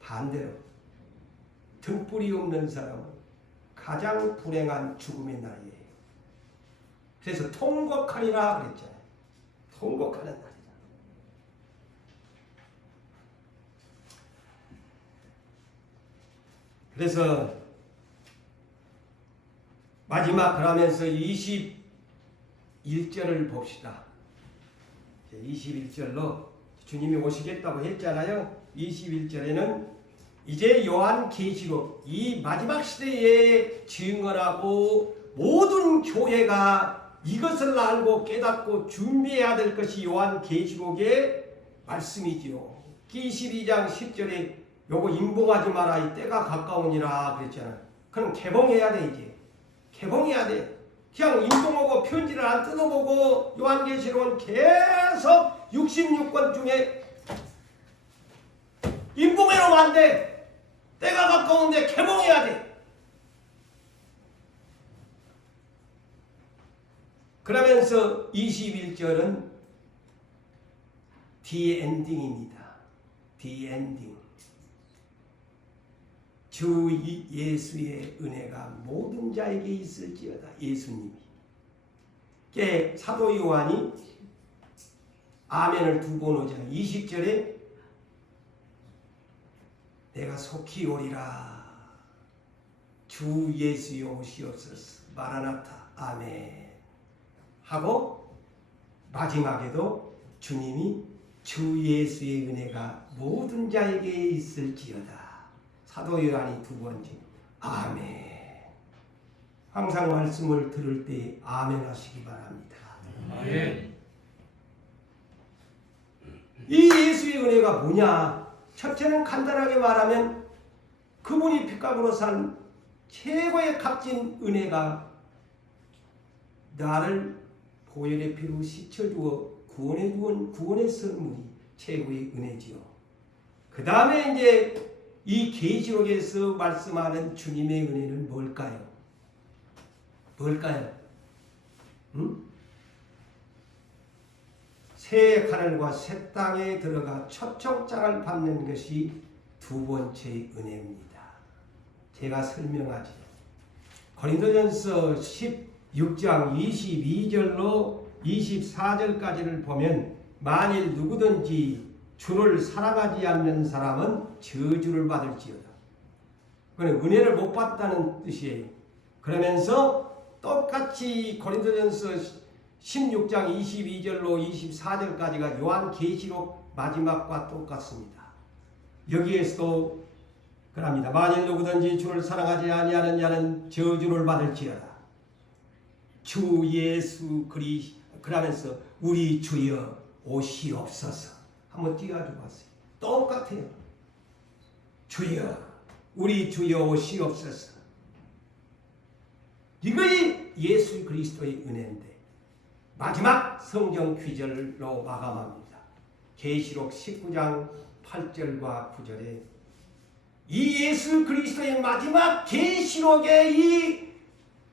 반대로 등불이 없는 사람은 가장 불행한 죽음의 날이에요. 그래서 통곡하리라 그랬잖아요. 통곡하는 날이다. 그래서 마지막 그러면서 21절을 봅시다. 21절로 주님이 오시겠다고 했잖아요. 21절에는 이제 요한계시록 이 마지막 시대에 증언하고 모든 교회가 이것을 알고 깨닫고 준비해야 될 것이 요한계시록의 말씀이지요. 22장 10절에 요거 임봉하지 마라, 이 때가 가까우니라 그랬잖아요. 그럼 개봉해야 돼. 이제 개봉해야 돼. 그냥 임봉하고 편지를 안 뜯어보고 요한계시록은 계속 66권 중에 임봉해놓으면 안 돼. 때가 가까운데 개봉해야 돼. 그러면서 21절은 디 엔딩입니다. 디 엔딩. 주 예수의 은혜가 모든 자에게 있을지어다. 예수님이. 사도 요한이 아멘을 두 번 오잖아요. 20절에 내가 속히 오리라. 주 예수여 오시옵소서. 마라나타. 아멘. 하고 마지막에도 주님이 주 예수의 은혜가 모든 자에게 있을지어다. 사도 요한이 두 번째. 아멘. 항상 말씀을 들을 때 아멘 하시기 바랍니다. 아멘. 이 예수의 은혜가 뭐냐? 첫째는 간단하게 말하면 그분이 핏값으로 산 최고의 값진 은혜가 나를 보혈의 피로 씻어주어 구원해 주은 구원의 선물이 최고의 은혜지요. 그 다음에 이제 이 계시록에서 말씀하는 주님의 은혜는 뭘까요? 뭘까요? 새 하늘과 새 땅에 들어가 초청장을 받는 것이 두 번째 은혜입니다. 제가 설명하지요. 고린도전서 16장 22절로 24절까지를 보면 만일 누구든지 주를 사랑하지 않는 사람은 저주를 받을지어다. 그건 은혜를 못 받다는 뜻이에요. 그러면서 똑같이 고린도전서 16장 22절로 24절까지가 요한계시록 마지막과 똑같습니다. 여기에서도 그럽니다. 만일 누구든지 주를 사랑하지 아니하는 자는 저주를 받을지어다. 주 예수 그러면서 우리 주여 오시옵소서. 한번 띄워주고 왔어요. 똑같아요. 주여 우리 주여 오시옵소서. 이것이 예수 그리스도의 은혜인데 마지막 성경 귀절로 마감합니다. 계시록 19장 8절과 9절에 이 예수 그리스도의 마지막 계시록의 이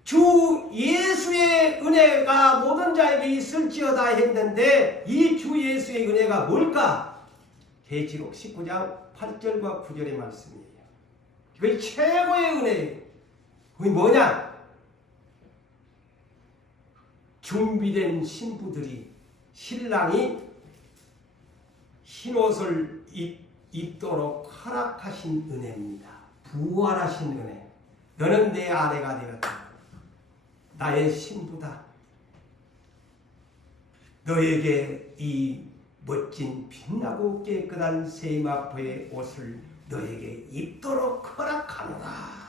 주 예수의 은혜가 모든 자에게 있을지어다 했는데 이 주 예수의 은혜가 뭘까? 계시록 19장 8절과 9절의 말씀이에요. 이거 최고의 은혜예요. 그게 뭐냐? 준비된 신부들이 신랑이 흰옷을 입도록 허락하신 은혜입니다. 부활하신 은혜. 너는 내 아내가 되었다. 나의 신부다. 너에게 이 멋진 빛나고 깨끗한 세마포의 옷을 너에게 입도록 허락하노라.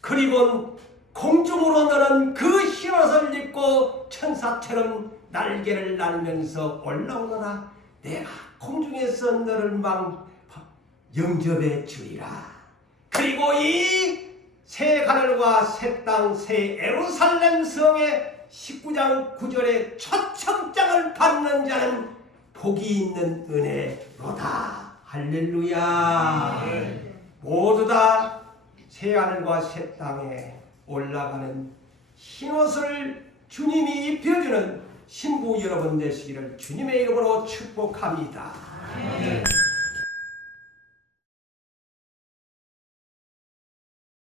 그리고 공중으로 너는 그 흰옷을 입고 천사처럼 날개를 날면서 올라오너라. 내가 공중에서 너를 영접해 주리라. 그리고 이 새 하늘과 새 땅 새 예루살렘 성의 19장 9절의 첫 청장을 받는 자는 복이 있는 은혜로다. 할렐루야. 모두 다 새 하늘과 새 땅에 올라가는 흰옷을 주님이 입혀주는 신부 여러분 되시기를 주님의 이름으로 축복합니다.